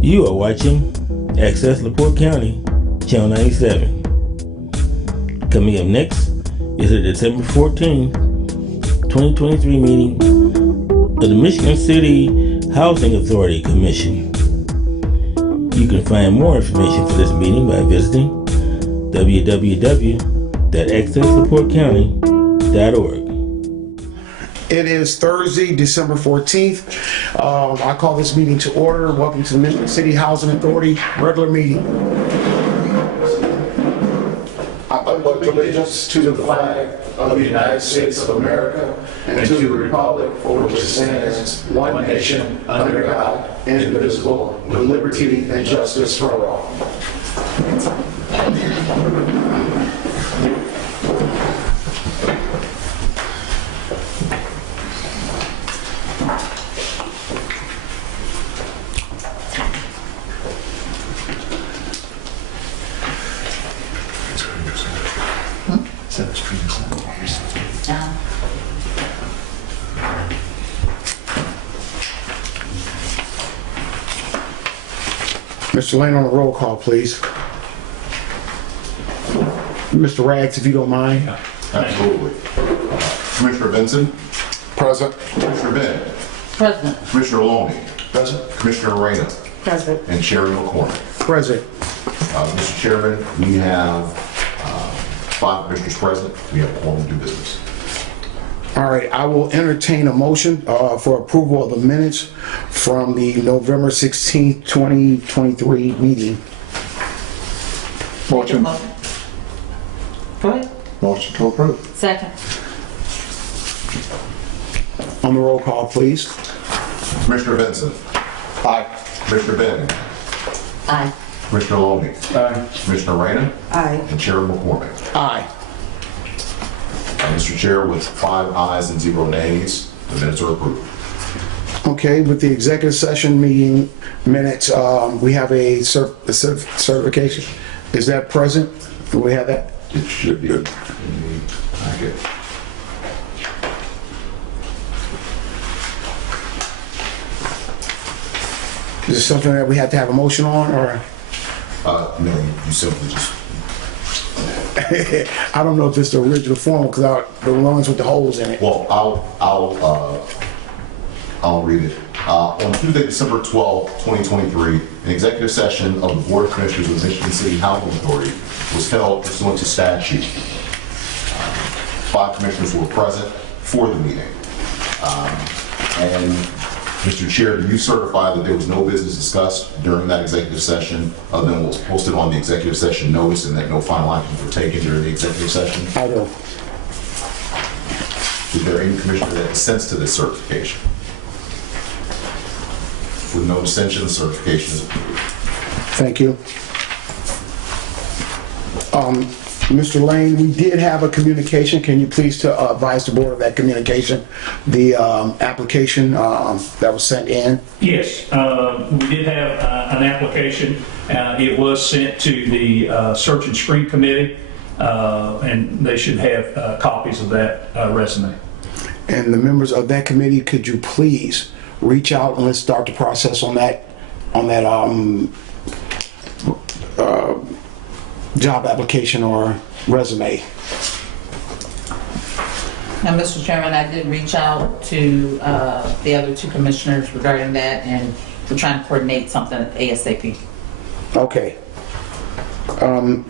You are watching Access LaPorte County, Channel 97. Coming up next is the December 14, 2023 meeting of the Michigan City Housing Authority Commission. You can find more information for this meeting by visiting www.accesslaportecounty.org. It is Thursday, December 14th. I call this meeting to order. Welcome to the Michigan City Housing Authority regular meeting. I pledge allegiance to the flag of the United States of America and to the republic for which it stands, one nation, under God, indivisible, with liberty and justice for all. Mr. Lane on the roll call, please. Mr. Rags, if you don't mind. Absolutely. Commissioner Benson? Present. Commissioner Bennett? Present. Commissioner Loney? Present. Commissioner Reyna? Present. And Chairman McCormick. Present. Mr. Chairman, we have 5 commissioners present. We have a quorum to do business. All right, I will entertain a motion for approval of the minutes from the November 16th, 2023 meeting. Motion. Go ahead. Motion to approve. Second. On the roll call, please. Commissioner Benson? Aye. Commissioner Bennett? Aye. Commissioner Loney? Aye. Commissioner Reyna? Aye. And Chairman McCormick. Aye. Mr. Chair, with 5 ayes and 0 nays, the minutes are approved. Okay, with the executive session meeting minutes, we have a certification. Is that present? Do we have that? It should be in the packet. Is it something that we have to have a motion on, or? No, you simply just, I don't know if it's the original form, because the ones with the holes in it. well, I'll read it. On Tuesday, December 12, 2023, an executive session of the Board of Commissioners of the Michigan City Housing Authority was held pursuant to statute. 5 commissioners were present for the meeting. And Mr. Chair, do you certify that there was no business discussed during that executive session other than what was posted on the executive session notice, and that no final actions were taken during the executive session? I do. Is there any commissioner that dissents to this certification? With no dissension, the certification is approved. Thank you. Mr. Lane, we did have a communication. Can you please advise the board of that communication? The application that was sent in? Yes, we did have an application. It was sent to the Search and Screen Committee, and they should have copies of that resume. And the members of that committee, could you please reach out and let's start the process on that job application or resume? And Mr. Chairman, I did reach out to the other 2 commissioners regarding that, and we're trying to coordinate something ASAP. Okay.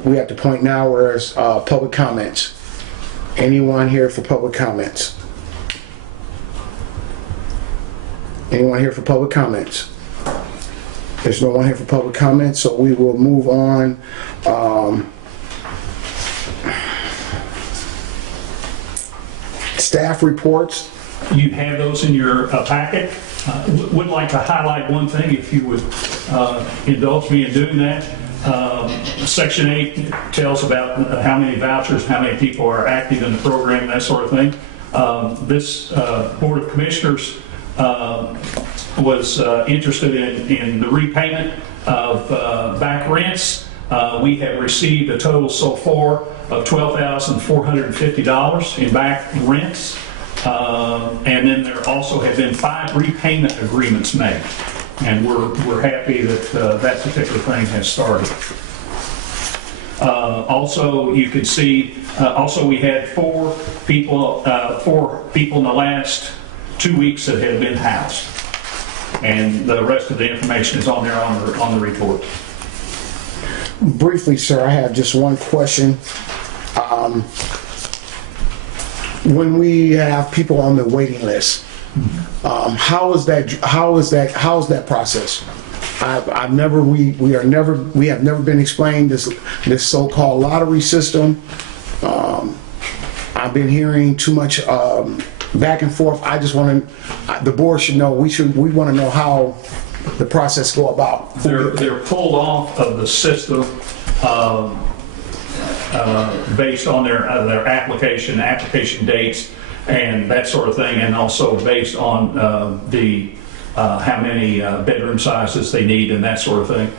We have the point now where it's public comments. Anyone here for public comments? Anyone here for public comments? There's no one here for public comments, so we will move on. Staff reports. You have those in your packet. Would like to highlight one thing, if you would indulge me in doing that. Section 8 tells about how many vouchers, how many people are active in the program, that sort of thing. This Board of Commissioners was interested in the repayment of back rents. We have received a total so far of $12,450 in back rents. And then there also have been 5 repayment agreements made. And we're happy that that particular thing has started. Also, you can see, we had four people in the last 2 weeks that have been housed. And the rest of the information is on there on the report. Briefly, sir, I have just one question. When we have people on the waiting list, how is that process? We have never been explained this so-called lottery system. I've been hearing too much back and forth. I just want to, the board should know, we want to know how the process go about. They're pulled off of the system based on their application dates and that sort of thing, and also based on how many bedroom sizes they need and that sort of thing.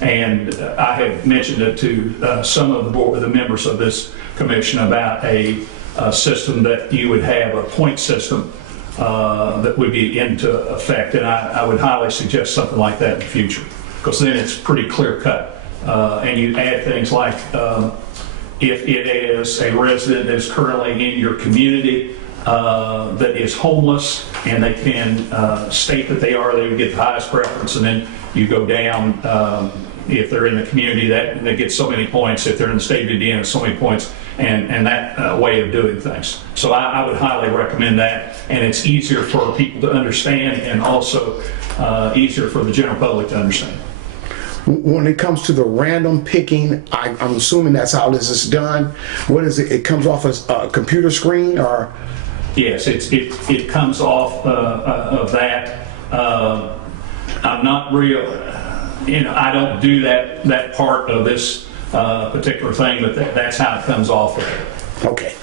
And I have mentioned it to some of the members of this commission about a system that you would have, a point system that would be into effect, and I would highly suggest something like that in the future, because then it's pretty clear cut. And you add things like if it is a resident that is currently in your community that is homeless, and they can state that they would get the highest preference, and then you go down if they're in the community that they get so many points, if they're in the state of Indiana, so many points, and that way of doing things. So I would highly recommend that, and it's easier for people to understand, and also easier for the general public to understand. When it comes to the random picking, I'm assuming that's how this is done. What is it? It comes off a computer screen, or? Yes, it comes off of that. I'm not real, I don't do that part of this particular thing, but that's how it comes off of it. Okay.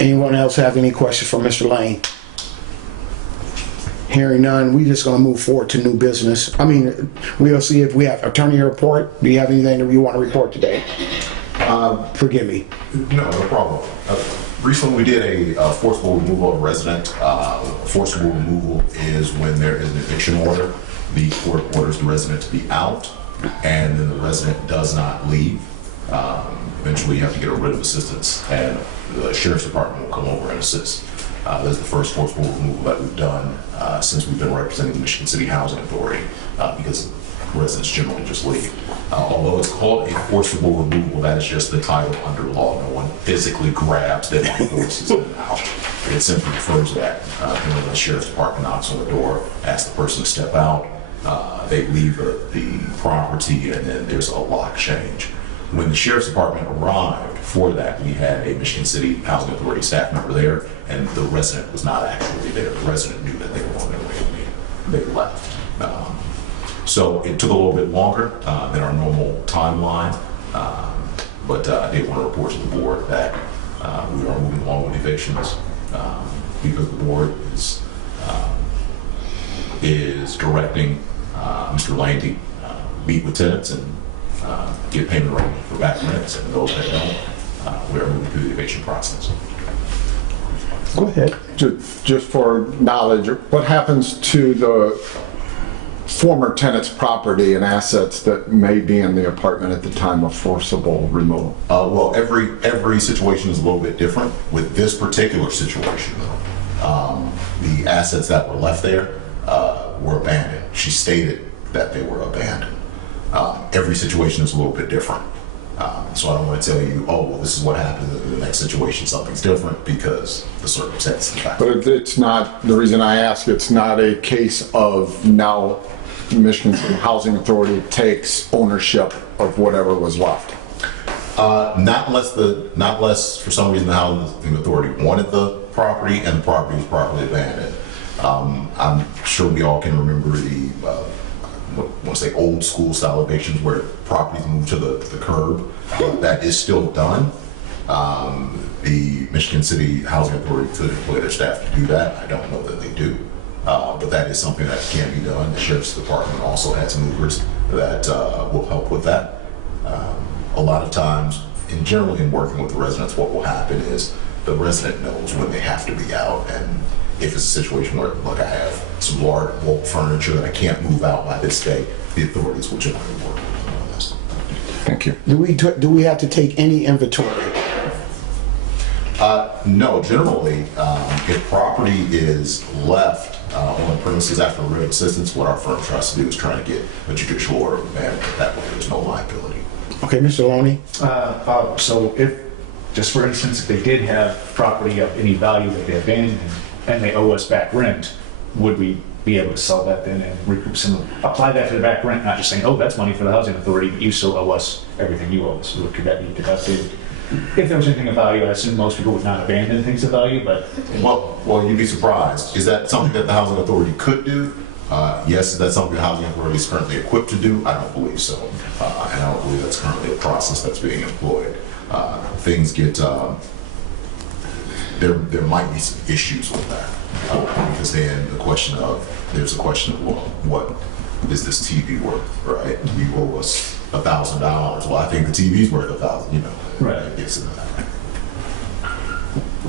Anyone else have any questions for Mr. Lane? Hearing none, we just gonna move forward to new business. We'll see if we have attorney report. Do you have anything that you want to report today? Forgive me. No problem. Recently, we did a forcible removal of a resident. Forcible removal is when there is an eviction order. The court orders the resident to be out, and then the resident does not leave. Eventually, you have to get a writ of assistance, and the sheriff's department will come over and assist. That's the first forcible removal that we've done since we've been representing the Michigan City Housing Authority, because residents generally just leave. Although it's called a forcible removal, that is just the title under law. No one physically grabs them and forces them out. It simply refers to that. When the sheriff's department knocks on the door, asks the person to step out, they leave the property, and then there's a lock change. When the sheriff's department arrived for that, we had a Michigan City Housing Authority staff member there, and the resident was not actually there. The resident knew that they were on their way when they left. So it took a little bit longer than our normal timeline, but I did want to report to the board that we are moving along with evictions because the board is directing Mr. Lane to meet with tenants and get payment arrangement for back rents, and those that don't, we are moving through the eviction process. Go ahead. Just for knowledge, what happens to the former tenant's property and assets that may be in the apartment at the time of forcible removal? Well, every situation is a little bit different. With this particular situation, though, the assets that were left there were abandoned. She stated that they were abandoned. Every situation is a little bit different. So I don't want to tell you, oh, well, this is what happened in the next situation, something's different, because the circumstances in fact. But it's not, the reason I ask, it's not a case of now Michigan City Housing Authority takes ownership of whatever was left. Not unless for some reason the Housing Authority wanted the property and the property was properly abandoned. I'm sure we all can remember the I want to say old school style evictions where properties move to the curb. That is still done. The Michigan City Housing Authority could employ their staff to do that. I don't know that they do. But that is something that can be done. The Sheriff's Department also has movers that will help with that. A lot of times, generally in working with the residents, what will happen is the resident knows when they have to be out, and if it's a situation where, look, I have some large bulk furniture that I can't move out by this day, the authorities will generally work on this. Thank you. Do we have to take any inventory? No, generally, if property is left on the premises after a written assistance, what our firm tries to do is try to get a judicial order of abandonment. That way, there's no liability. Okay, Mr. Loney? So if, just for instance, if they did have property of any value that they abandoned and they owe us back rent, would we be able to sell that then and recoup some, apply that to the back rent, not just saying, oh, that's money for the housing authority, but you still owe us everything you owe us? Could that be deducted? If there was anything of value, I assume most people would not abandon things of value, but Well, you'd be surprised. Is that something that the housing authority could do? Yes, is that something the housing authority is currently equipped to do? I don't believe so. And I don't believe that's currently a process that's being employed. Things get, there might be some issues with that. Because then there's a question of, well, what is this TV worth, right? You owe us $1,000. Well, I think the TV's worth $1,000, you know. Right. It gets into that.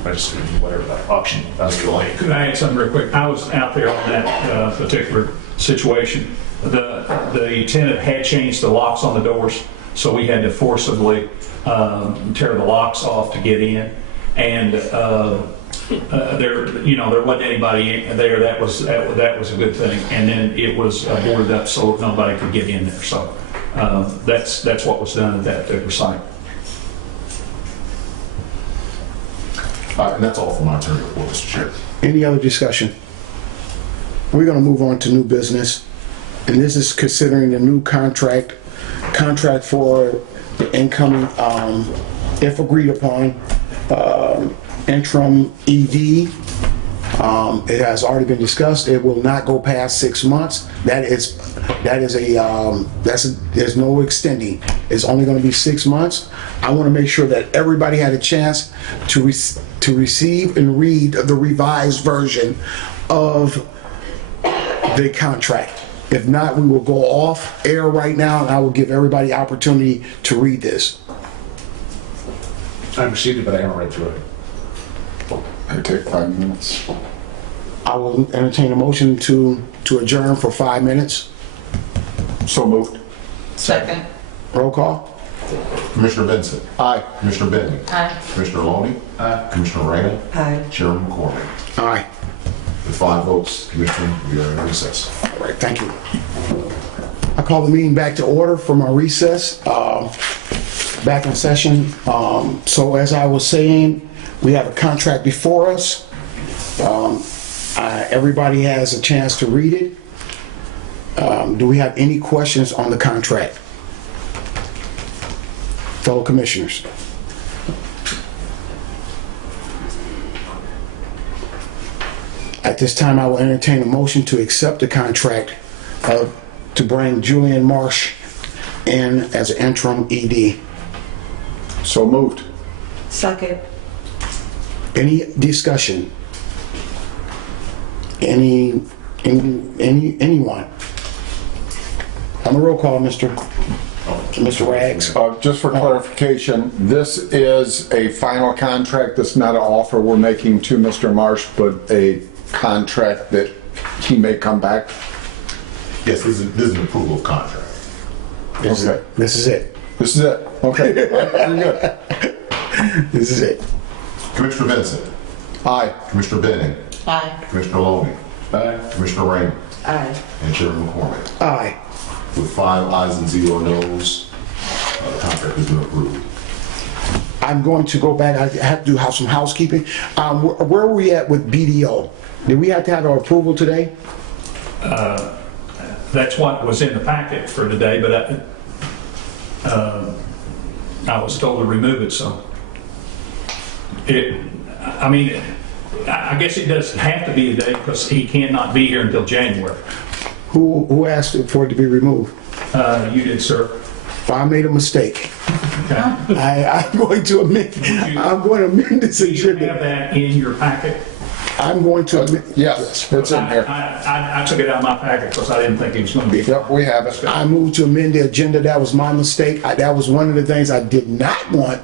I just, whatever that auction, that's the like. Could I add something real quick? I was out there on that particular situation. The tenant had changed the locks on the doors, so we had to forcibly tear the locks off to get in. And there wasn't anybody there. That was a good thing. And then it was boarded up so nobody could get in there. So that's what was done at that particular site. And that's all from my attorney report, Mr. Chair. Any other discussion? We're gonna move on to new business. And this is considering the new contract for the incoming, if agreed upon, interim ED. It has already been discussed. It will not go past 6 months. There's no extending. It's only going to be 6 months. I want to make sure that everybody had a chance to receive and read the revised version of the contract. If not, we will go off air right now, and I will give everybody opportunity to read this. I've received it, but I haven't read through it. I take 5 minutes. I will entertain a motion to adjourn for 5 minutes. So moved. Second. Roll call. Commissioner Benson. Aye. Commissioner Benning. Aye. Commissioner Loney. Commissioner Raymond. Aye. Chairman McCormick. Aye. With 5 votes, Commissioner, we are in recess. All right, thank you. I call the meeting back to order from our recess, back in session. So as I was saying, we have a contract before us. Everybody has a chance to read it. Do we have any questions on the contract? Fellow commissioners? At this time, I will entertain a motion to accept the contract to bring Julian Marsh in as an interim ED. So moved. Second. Any discussion? Anyone? On the roll call, Mr. Rags. Just for clarification, this is a final contract. This is not an offer we're making to Mr. Marsh, but a contract that he may come back. Yes, this is an approval of contract. This Okay. This is it. This is it. Okay. Very good. This is it. Commissioner Benson. Aye. Commissioner Benning. Aye. Commissioner Loney. Commissioner Raymond. Aye. And Chairman McCormick. Aye. With 5 ayes and 0 noes, the contract has been approved. I'm going to go back. I have to do some housekeeping. Where are we at with BDO? Did we have to have our approval today? That's what was in the packet for today, but I was told to remove it, so. I guess it doesn't have to be today because he cannot be here until January. Who asked for it to be removed? You did, sir. If I made a mistake, Okay. I'm going to amend this Do you have agenda. that in your packet? I'm going to. Yes, it's in here. I took it out of my packet because I didn't think it was going to be. Yep, we have it. I moved to amend the agenda. That was my mistake. That was one of the things I did not want.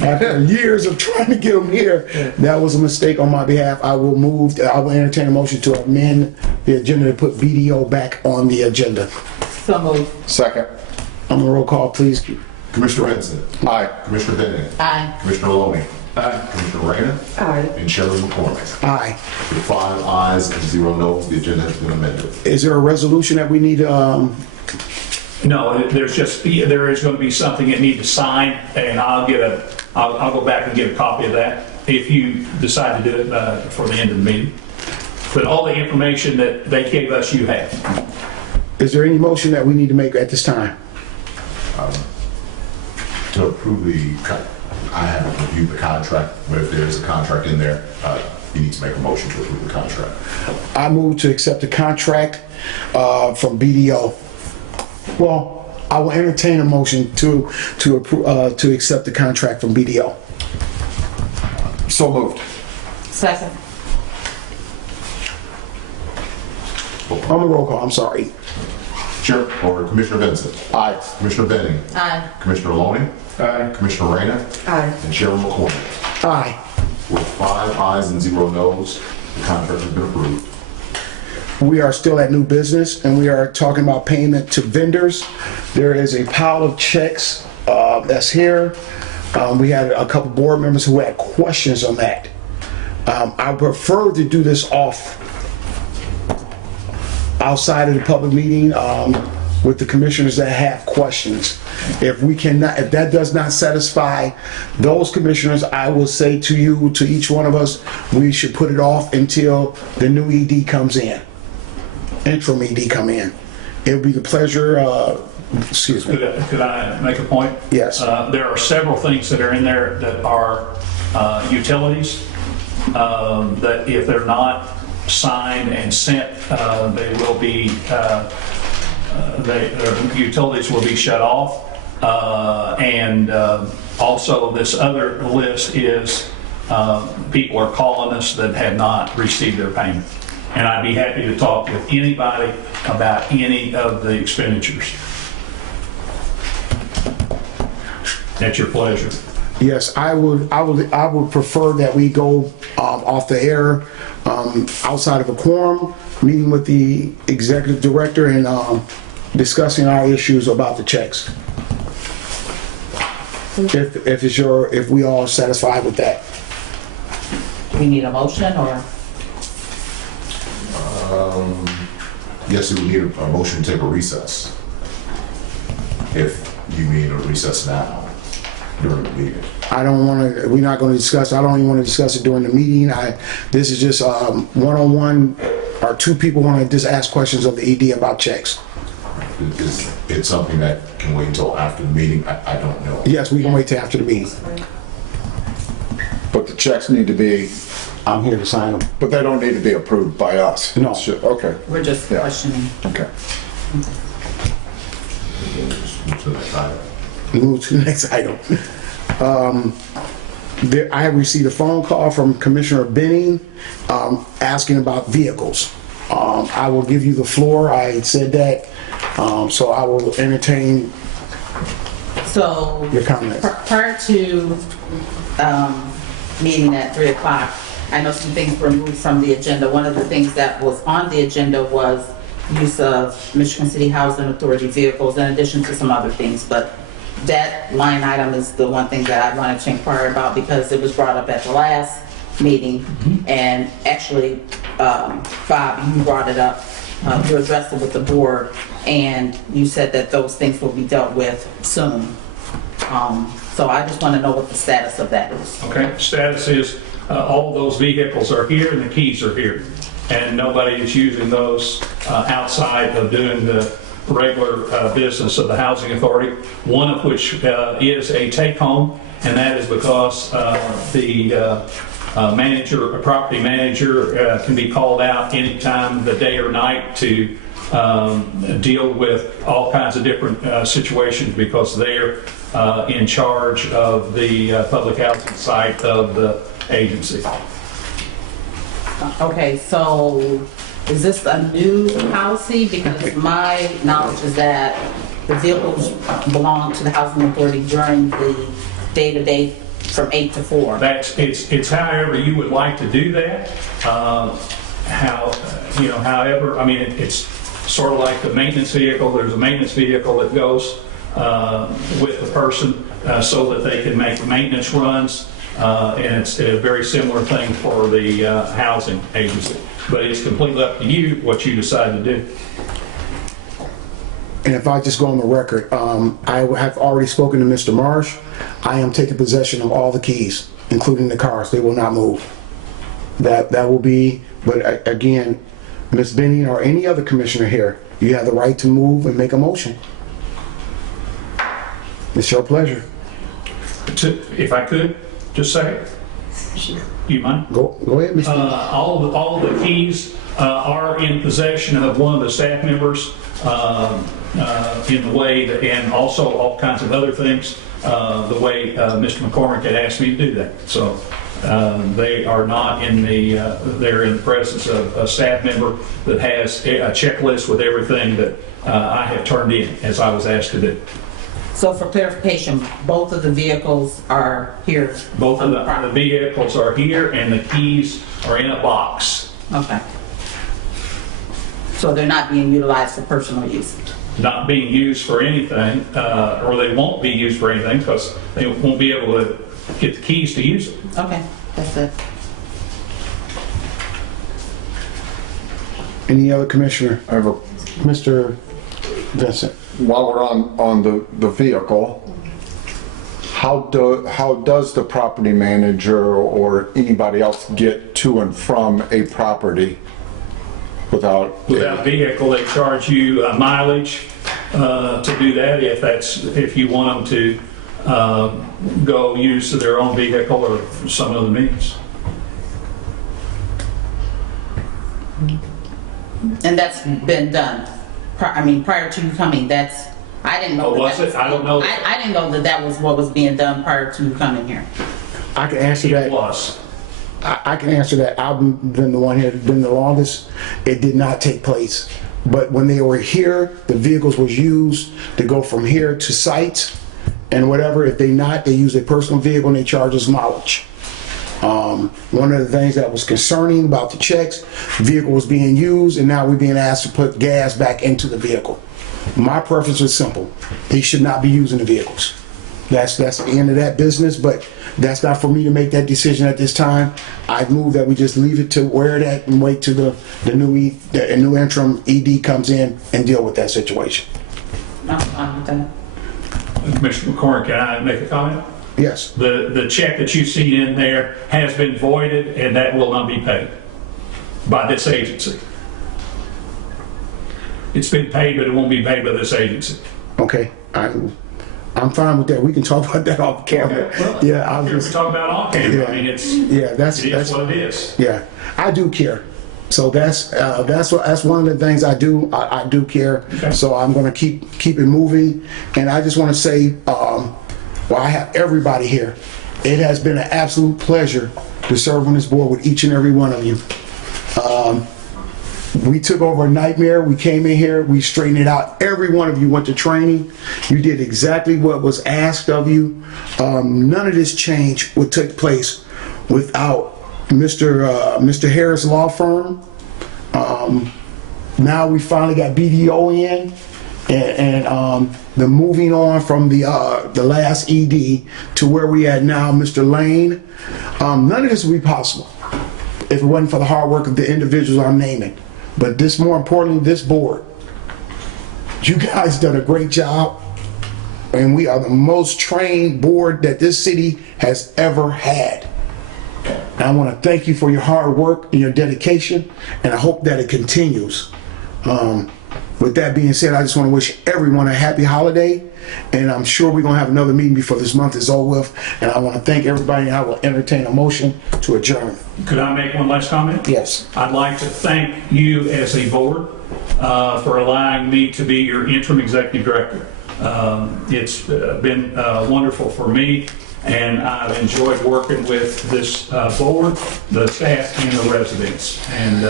After years of trying to get them here, that was a mistake on my behalf. I will entertain a motion to amend the agenda to put BDO back on the agenda. So moved. Second. I'm gonna roll call, please. Commissioner Henson. Aye. Commissioner Benning. Aye. Commissioner Maloney. Commissioner Reyna. Aye. And Chairman McCormick. Aye. With 5 ayes and 0 noes, the agenda has been amended. Is there a resolution that we need, No, there is going to be something that need to sign, and I'll go back and get a copy of that if you decide to do it for the end of the meeting. But all the information that they gave us, you have. is there any motion that we need to make at this time? To approve I haven't reviewed the contract, but if there's a contract in there, you need to make a motion to approve the contract. I move to accept the contract from BDO. Well, I will entertain a motion to approve, to accept the contract from BDO. So moved. Second. On the roll call, I'm sorry. Chair, or Commissioner Vincent. Aye. Commissioner Benning. Aye. Commissioner Maloney. Commissioner Reyna. Aye. And Chairman McCormick. Aye. With 5 ayes and 0 noes, the contract has been approved. We are still at new business and we are talking about payment to vendors. There is a pile of checks that's here. We had a couple board members who had questions on that. I prefer to do this outside of the public meeting with the commissioners that have questions. If that does not satisfy those commissioners, I will say to you, to each one of us, we should put it off until the new ED comes in. Interim ED come in. It'll be the pleasure, excuse me. Could I make a point? Yes. There are several things that are in there that are utilities, that if they're not signed and sent, they will be, utilities will be shut off. And also this other list is people are calling us that have not received their payment. And I'd be happy to talk with anybody about any of the expenditures. At your pleasure. Yes, I would prefer that we go off the air outside of a quorum, meeting with the executive director and discussing our issues about the checks. If we all are satisfied with that. Do we need a motion or? Yes, we would need a motion to take a recess. If you mean a recess now during the meeting. We're not going to discuss, I don't even want to discuss it during the meeting. This is just one-on-one, or two people want to just ask questions of the ED about checks. It's something that can wait until after the meeting. I don't know. Yes, we can wait till after the meeting. But the checks need to be, I'm here to sign them. but they don't need to be approved by us. No. Okay, We're just Yeah. questioning. okay. Move to the next item. Move to the next item. I have received a phone call from Commissioner Benning asking about vehicles. I will give you the floor. I said that, so I will entertain So your comments. prior to meeting at 3 o'clock, I know some things were moved from the agenda. One of the things that was on the agenda was use of Michigan City Housing Authority vehicles in addition to some other things. But that line item is the one thing that I wanted to inquire about because it was brought up at the last meeting. And actually, Bob, you brought it up, you addressed it with the board, and you said that those things will be dealt with soon. So I just want to know what the status of that is. Okay, status is all of those vehicles are here and the keys are here. And nobody is using those outside of doing the regular business of the Housing Authority, one of which is a take-home, and that is because the manager, a property manager, can be called out anytime of the day or night to deal with all kinds of different situations because they're in charge of the public housing site of the agency. Okay, so is this a new policy? Because my knowledge is that the vehicles belong to the housing authority during the day-to-day from 8 to 4. It's however you would like to do that. However, I mean, it's sort of like the maintenance vehicle. There's a maintenance vehicle that goes with the person so that they can make maintenance runs. And it's a very similar thing for the housing agency. But it's completely up to you what you decide to do. And if I just go on the record, I have already spoken to Mr. Marsh. I am taking possession of all the keys, including the cars. They will not move. That will be, but again, Ms. Benny or any other commissioner here, you have the right to move and make a motion. It's your pleasure. If I could, just say it. Do you mind? Go ahead, Mr. All of the keys are in possession of one of the staff members in the way that, and also all kinds of other things, the way Mr. McCormick had asked me to do that. So they are not in the, they're in the presence of a staff member that has a checklist with everything that I have turned in as I was asked to do. So for clarification, both of the vehicles are here? Both of on the property? vehicles are here and the keys are in a box. Okay. So they're not being utilized for personal use? Not being used for anything, or they won't be used for anything because they won't be able to get the keys to use them. Okay, that's it. Any other commissioner? I have a Mr. Vincent. While we're on the vehicle, how does the property manager or anybody else get to and from a property without vehicle, they charge you mileage to do that if you want them to go use their own vehicle or some other means. And that's been done? Prior to you coming, I didn't know. Oh, was it? I don't know. I didn't know that was what was being done prior to you coming here. I can answer It that. was. I can answer that. I've been the one here that's been the longest. It did not take place. But when they were here, the vehicles was used to go from here to sites and whatever. If they not, they use their personal vehicle and they charge us mileage. One of the things that was concerning about the checks, vehicle was being used and now we're being asked to put gas back into the vehicle. My preference was simple. They should not be using the vehicles. That's the end of that business, but that's not for me to make that decision at this time. I move that we just leave it to where it at and wait till the new interim ED comes in and deal with that situation. I'm fine with that. Commissioner McCormick, can I make a comment? Yes. The check that you see in there has been voided and that will not be paid by this agency. It's been paid, but it won't be paid by this agency. Okay. I'm fine with that. We can talk about that off camera. Yeah, I'm We're just. talking about on camera. Yeah. I mean, it That's is what it is. Yeah, I do care. So that's one of the things I do. I do care. Okay. So I'm going to keep it moving. And I just want to say, while I have everybody here, it has been an absolute pleasure to serve on this board with each and every one of you. We took over a nightmare. We came in here, we straightened it out. Every one of you went to training. You did exactly what was asked of you. None of this change would take place without Mr. Harris Law Firm. Now we finally got BDO in, and the moving on from the last ED to where we at now, Mr. Lane. None of this would be possible if it wasn't for the hard work of the individuals I'm naming. But more importantly, this board. You guys done a great job, and we are the most trained board that this city has ever had. And I want to thank you for your hard work and your dedication, and I hope that it continues. With that being said, I just want to wish everyone a happy holiday, and I'm sure we're going to have another meeting before this month is over with, and I want to thank everybody, and I will entertain a motion to adjourn. Could I make one last comment? Yes. I'd like to thank you as a board for allowing me to be your interim executive director. It's been wonderful for me and I've enjoyed working with this board, the staff, and the residents. And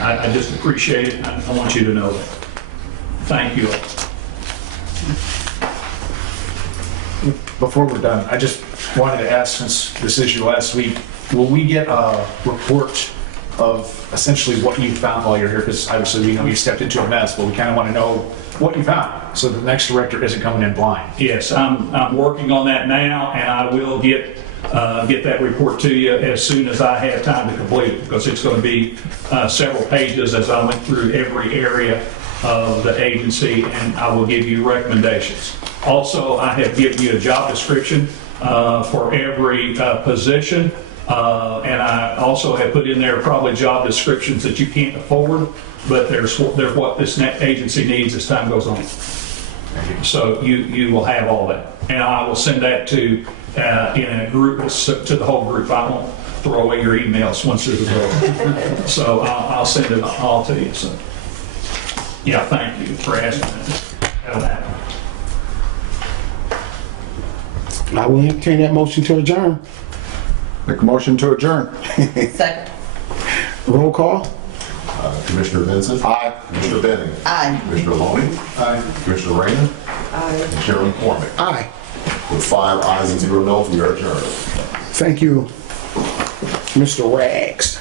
I just appreciate it, and I want you to know that. Thank you all. Before we're done, I just wanted to ask, since this is your last week, will we get a report of essentially what you found while you're here? Because obviously we know you stepped into a mess, but we kind of want to know what you found, so the next director isn't coming in blind. Yes, I'm working on that now, and I will get that report to you as soon as I have time to complete it, because it's going to be several pages as I went through every area of the agency, and I will give you recommendations. Also, I have given you a job description for every position, and I also have put in there probably job descriptions that you can't afford, but there's what this agency needs as time goes on. So you will have all that, and I will send that to in a group to the whole group. I won't throw away your emails once there's a vote. So I'll send it all to you. So yeah, thank you for asking that. I will entertain that motion to adjourn. Make a motion to adjourn. Second. Roll call. Commissioner Vincent? Aye. Commissioner Benning? Aye. Commissioner Loney? Aye. Commissioner Raymond? Aye. And Chairman McCormick? Aye. With 5 ayes and 0 noes, we are adjourned. Thank you, Mr. Rags.